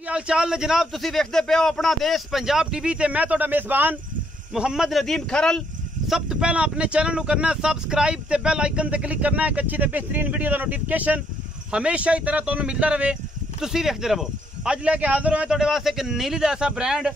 हाल चाल ने जनाब, तुसी वेखदे पे हो अपना देश पंजाब टीवी ते मैं तुहाडा मेज़बान मुहम्मद नदीम खरल। सब तो पहला अपने चैनल को करना है सबसक्राइब ते बेल आइकन ते क्लिक करना है। अच्छी ते बेहतरीन वीडियो का नोटिफिकेशन हमेशा ही तरह तुहानू मिलता रहे, तुसी वेखदे रहो। अज लैके हाजिर होए तुहाडे वास्ते एक नीली दा ऐसा ब्रांड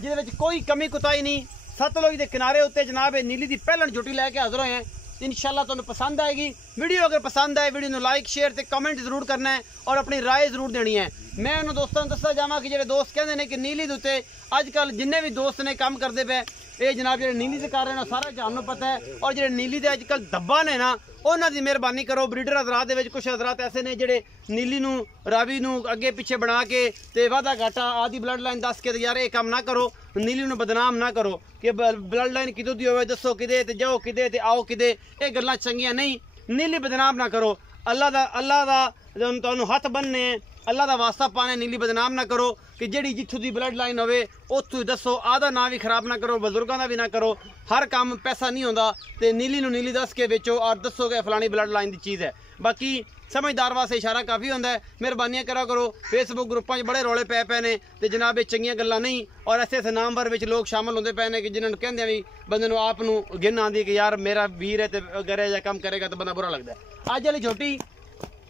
जिहदे विच कोई कमी कुताही नहीं। सतलुज के किनारे उत्ते जनाब नीली दी पहलन झोटी लैके हाजिर होए हैं। इंशाल्लाह तुहानू पसंद आएगी। वीडियो अगर पसंद आए वीडियो लाइक शेयर ते कमेंट जरूर करना है और अपनी राय जरूर देनी है। मैं उन्होंने दोस्तों दसना चाहवा कि जो दोस्त कहते हैं कि नीली उत्ते अजकल जिन्ने भी दोस्त ने काम करते पे ये जनाब जो नीली से कर रहे हैं सारा जानू पता है। और जो नीली के अजकल धब्बा ने ना उन्होंने मेहरबानी करो। ब्रीडर हजरात के कुछ हजरात ऐसे ने जोड़े नीली नू रावी नू अगे पिछे बना के ते वादा घाटा आदि ब्लड लाइन दस के यार ये काम ना करो, नीली नू बदनाम ना करो कि ब्लड लाइन कितों दी होवे, दसो किदे ते जाओ किदे ते आओ किदे, ये गल्लां चंगियां नहीं। नीली बदनाम ना करो। अल्लाह दा तुहानू हथ बनने अल्लाह का वास्ता पाने, नीली बदनाम ना करो कि जी जिथों की ब्लड लाइन होवे उत्थों दसो। आधा ना भी खराब ना करो, बजुर्गों का भी ना करो। हर काम पैसा नहीं होता तो नीली नू नीली दस के बेचो और दसो कि फलानी ब्लड लाइन की चीज़ है। बाकी समझदार वास्ते इशारा काफ़ी होंदा है। मेहरबानियां करा करो। फेसबुक ग्रुपों बड़े रौले पै ने तो जनाब ये चंगियां गल्लां नहीं। और ऐसे ऐसे नामवर विच लोग शामिल होंदे पे ने कि जिन्होंने कहंदे भी बंदे नू आप नू गिन आंदी कि यार मेरा वीर है तो अगर यह काम करेगा तो बंदा बुरा लगता है। अज वाली झोटी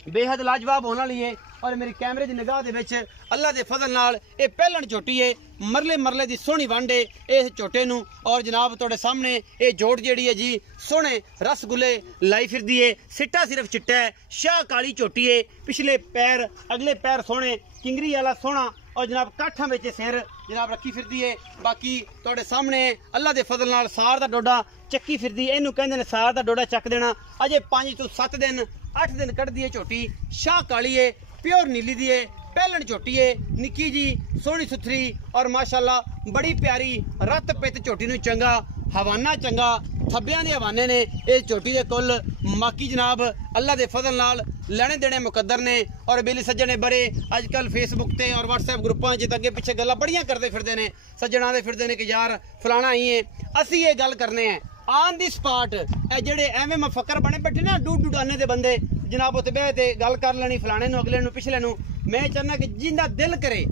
बेहद लाजवाब होने वाली है और मेरी कैमरे की निगाह दे विच अल्लाह के फजल नाल ये पहलन झोटी है। मरले मरले की सोहनी वंड है इस झोटे नू। और जनाब तुहाडे सामने ये जोड़ जिहड़ी है जी सोहने रसगुल्ले लाई फिरदी है। सिट्टा सिर्फ चिट्टा है, शाह काली झोटी है। पिछले पैर अगले पैर सोहने, किंगरी वाला सोहना और जनाब काठा में सिर जनाब रखी फिरदी है। बाकी तुहाडे सामने अल्लाह के फजल नाल सार का डोडा चक्की फिरदी है। इनू कहंदे ने सार का डोडा चक देना। अजे 5 तो 7 दिन 8 दिन कढ़दी है झोटी। शाह काली है, प्योर नीली दी है, पहलन झोटी है, निक्की जी सोहनी सुथरी और माशाल्लाह बड़ी प्यारी रत पित झोटी नू चंगा हवाना चंगा थब्बियां दे हवाने ने इस झोटी दे कुल। बाकी जनाब अल्लाह के फजल नाल लैने देने मुकद्दर ने। और बेली सज्जने बड़े अजकल फेसबुक ते और व्हाट्सएप ग्रुपों अगे पिछे गल्लां बड़ियां करते फिरदे ने, सज्जन आते फिरदे ने कि यार फलाना ही है। असी ये गल करने हैं ऑन दी स्पॉट। ए जेड़े एवें मफक्कर बने बैठे ना डूडाने दे बंदे जनाब उत्ते बह ते गल कर लेनी फलाने नू अगले नू पिछले नू। मैं चाहना कि जिंदा दिल करे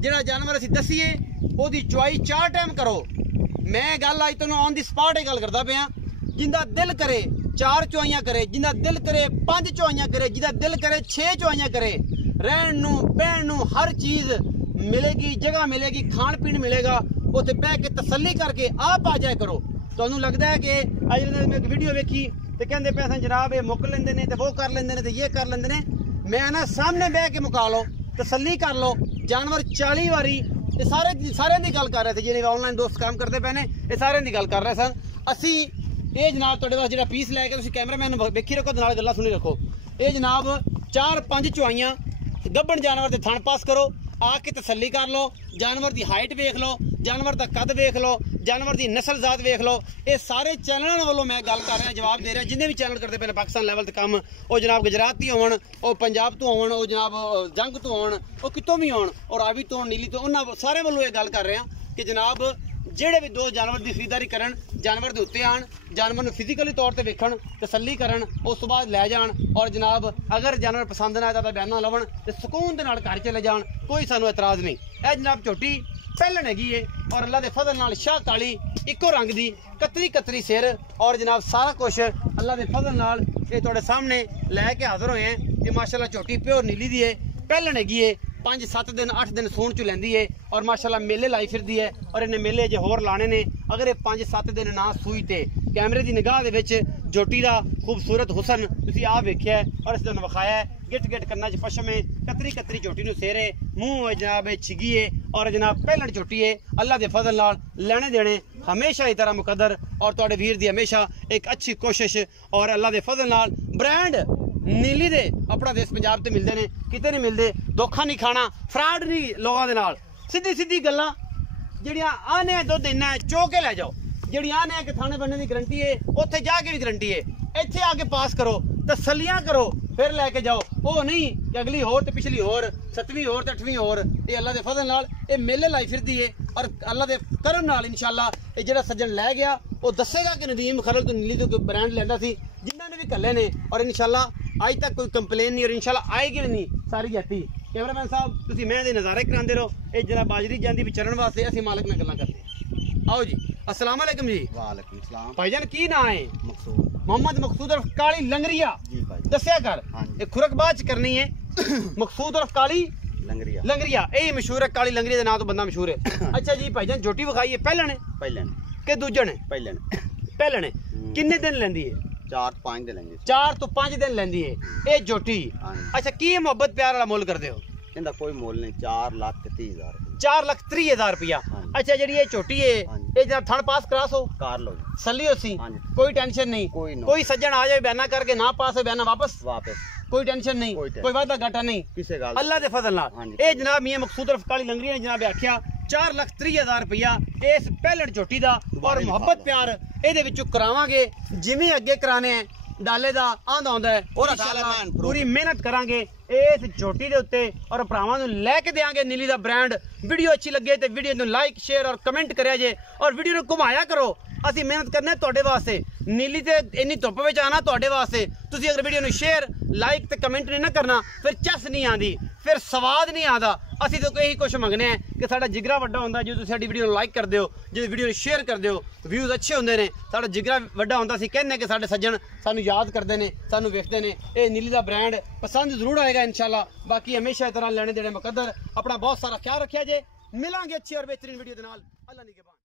जेड़ा जानवर असीं दसीए ओदी चुआई 4 टाइम करो। मैं गल अज तुहानू ऑन दी स्पॉट गल करदा पिया। जिंदा दिल करे 4 चुआइयां करे, जिंदा दिल करे 5 चुआइयां करे, जिंदा दिल करे 6 चुआइयां करे। रहन नू बहन नू हर चीज़ मिलेगी, जगह मिलेगी, खान पीन मिलेगा। उत्ते बह के तसल्ली करके आप आ जाए करो। तुहानू लगता है कि अज मैं एक वीडियो वेखी तो कहते पे जनाब ये मुक लेंदे ने ते वो कर लेंदे ने ते ये कर लेंदे ने। मैं ना सामने बह के मुका लो, तसल्ली कर लो। जानवर 40 वारी ये सारे की गल कर रहे थे जिन्हें ऑनलाइन दोस्त काम करते पे ने, ये सारे की गल कर रहे सन। असी ये जनाब तुहाडे वास्ते जिहड़ा पीस लैके तुसीं कैमरामैन वेखी रखो ते नाल गल्लां सुनी रखो। ये जनाब 4-5 चुआइयां गब्बन जानवर के थण पास करो, आके तसल्ली कर लो। जानवर की हाइट वेख लो, जानवर का कद वेख लो, जानवर की नस्ल जात वेख लो। ये सारे चैनलों वालों मैं गल कर रहा, जवाब दे रहा। जिन्हें भी चैनल करते पे पाकिस्तान लैवल ते काम, वो जनाब गुजरात तो होवन, वो पंजाब तो होवन, वो जनाब जंग तो होवन, वो कितों भी होवन और रावी तो नीली तो उन्होंने सारे वालों ये गल कर रहे हैं कि जनाब जेड़े भी दो जानवर की खरीदारी करन, जानवर के उत्ते आन, जानवर को फिजिकली तौर पर वेखन, तसल्ली करन, उस बाद लै जान। और जनाब अगर जानवर पसंद ना आया तो बयाना लवन तो सुकून के नाल घर चले जान, कोई सानू एतराज़ नहीं। यह जनाब झोटी पहलन हैगी है और अल्लाह के फजल नाल शाह काली इको रंग की कतरी कतरी सिर और जनाब सारा कुछ अल्लाह के फजल नाल ये तुहाडे सामने लैके हाजिर होए हैं। ये माशाल्लाह झोटी प्योर नीली दी है, पहलन हैगी है। 5-7 दिन 8 दिन सूण च लैंदी है और माशाल्लाह मेले लाई फिरदी है। और इन्हें मेले जे होर लाने ने। अगर ये 5-7 दिन ना सूई ते कैमरे की निगाह दे विच झोटी का खूबसूरत हुसन तुसीं आप वेख्या है और इस दिन विखाया है। गिट गिट कन्ना च पशम है, कतरी कतरी झोटी नू सेरे, मूँह जनाब छिगी है और जनाब पहलन झोटी है। अल्लाह के फजल नाल लेने देने हमेशा ही तरह मुकद्दर और तुहाडे वीर दी हमेशा एक अच्छी कोशिश। और अल्लाह के फजल नाल ब्रांड नीली दे अपना देश पंजाब ते मिलते हैं, किते नहीं मिलते। धोखा नहीं खाना, फ्रॉड नहीं लोगों के नाल। सीधी सीधी गल्लां जिहड़ियां आने दुध इन्ना है चो के लै जाओ, जिहड़ी आने है कि थाने बनने की गारंटी है, उत्थे जाके भी गारंटी है। इत्थे आके पास करो, तसल्लियां करो, फिर लैके जाओ। वो नहीं कि अगली होर ते पिछली होर, 7वीं होर ते 8वीं होर। ये अल्लाह के फजल नाल ये मेले लाई फिरदी है और अल्लाह के करम नाल इंशाल्लाह ये जिहड़ा सज्जन लै गया वो दसेगा कि नदीम खरल तो नीली तो ब्रांड लैंदा सी, जिन्होंने भी कल्ले ने। और इंशाल्लाह आज तक कोई कंप्लेन नहीं और इंशाल्लाह आएगी भी नहीं सारी जाती। कैमरामैन साहब तुसी मैं दे नज़ारे करांदे रहो। ये जरा बाजरी जांदी विचरण वास्ते असि मालिक नाल गल्लां करदे हां। आओ जी, अस्सलाम वालेकुम जी। वालेकुम सलाम। भाईजान की नाम है? मकसूद। मोहम्मद मकसूद उर्फ काली लंगरिया जी भाई। दस्या कर। हाँ जी। ये खुरकबाज करनी है। मकसूद उर्फ काली लंगरिया। लंगरिया यही मशहूर है, काली लंगरिया के नाम तो बंदा मशहूर है। अच्छा जी भाईजान, झोटी विखाई है पहले ने पहले के दूजे ने? पहले पहले ने किन्ने दिन लेंदी है? 4-5 दिन लेंगे। 4 तो 5 दिन लेंदी है ये झोटी। हाँ जी। अच्छा की मोहब्बत प्यार वाला मोल करते हो? इनका कोई मोल नहीं, 4,30,000। 4,30,000 रुपया। हाँ जी। अच्छा जी ये झोटी है हाँ जी। ये जरा थन पास करा सो कार लो जी। सली हो सी। हाँ जी। कोई टेंशन नहीं। कोई सज्जन आ जाए बयाना करके ना पास हो बयाना वापस कोई टेंशन नहीं, कोई वादा घाटा नहीं किसे गाल अल्लाह दे फजल नाल। हाँ जी। ए जनाब मियां मकसूद उर्फ काली लंगरी ने जनाब आख्या 4,30,000 रुपया इस पहलट झोटी दा और मोहब्बत प्यार ਇਹਦੇ ਵਿੱਚੋਂ ਕਰਾਵਾਂਗੇ ਜਿਵੇਂ ਅੱਗੇ ਕਰਾਣੇ ਹੈ ਡਾਲੇ ਦਾ ਆਂਦਾ ਹੁੰਦਾ ਹੈ ਔਰ ਇੰਸ਼ਾਅੱਲਾ ਪੂਰੀ ਮਿਹਨਤ ਕਰਾਂਗੇ ਇਸ ਝੋਟੀ ਦੇ ਉੱਤੇ ਔਰ ਭਰਾਵਾਂ ਨੂੰ ਲੈ ਕੇ ਦੇਾਂਗੇ ਨੀਲੀ ਦਾ ਬ੍ਰਾਂਡ। ਵੀਡੀਓ ਅੱਛੀ ਲੱਗੇ ਤੇ ਵੀਡੀਓ ਨੂੰ ਲਾਈਕ ਸ਼ੇਅਰ ਔਰ ਕਮੈਂਟ ਕਰਿਆ ਜੇ ਔਰ ਵੀਡੀਓ ਨੂੰ ਘੁਮਾਇਆ ਕਰੋ। ਅਸੀਂ ਮਿਹਨਤ ਕਰਨਾ ਤੁਹਾਡੇ ਵਾਸਤੇ, ਨੀਲੀ ਤੇ ਇੰਨੀ ਧੁੱਪ ਵਿੱਚ ਆਣਾ ਤੁਹਾਡੇ ਵਾਸਤੇ। ਤੁਸੀਂ ਅਗਰ ਵੀਡੀਓ ਨੂੰ ਸ਼ੇਅਰ ਲਾਈਕ ਤੇ ਕਮੈਂਟ ਨਹੀਂ ਨਾ ਕਰਨਾ ਫਿਰ ਚੱਸ ਨਹੀਂ ਆਂਦੀ, ਫਿਰ ਸਵਾਦ ਨਹੀਂ ਆਂਦਾ। ਅਸੀਂ ਤਾਂ ਇਹੀ ਕੁਝ ਮੰਗਨੇ ਆ ਕਿ ਸਾਡਾ ਜਿਗਰਾ ਵੱਡਾ ਹੁੰਦਾ ਜਦੋਂ ਤੁਸੀਂ ਸਾਡੀ ਵੀਡੀਓ ਨੂੰ ਲਾਈਕ ਕਰਦੇ ਹੋ, ਜਦੋਂ ਵੀਡੀਓ ਨੂੰ ਸ਼ੇਅਰ ਕਰਦੇ ਹੋ, ਵਿਊਜ਼ ਅੱਛੇ ਹੁੰਦੇ ਨੇ, ਸਾਡਾ ਜਿਗਰਾ ਵੱਡਾ ਹੁੰਦਾ। ਅਸੀਂ ਕਹਿੰਦੇ ਕਿ ਸਾਡੇ ਸੱਜਣ ਸਾਨੂੰ ਯਾਦ ਕਰਦੇ ਨੇ, ਸਾਨੂੰ ਵੇਖਦੇ ਨੇ। ਇਹ ਨੀਲੀ ਦਾ ਬ੍ਰਾਂਡ ਪਸੰਦ ਜ਼ਰੂਰ ਆਏਗਾ इंशाल्लाह। बाकी हमेशा इस तरह लेने देने मुकद्दर। अपना बहुत सारा ख्याल रखिया जे। मिलांगे अच्छी और बेहतरीन वीडियो के नाल। अल्लाह निगहबान।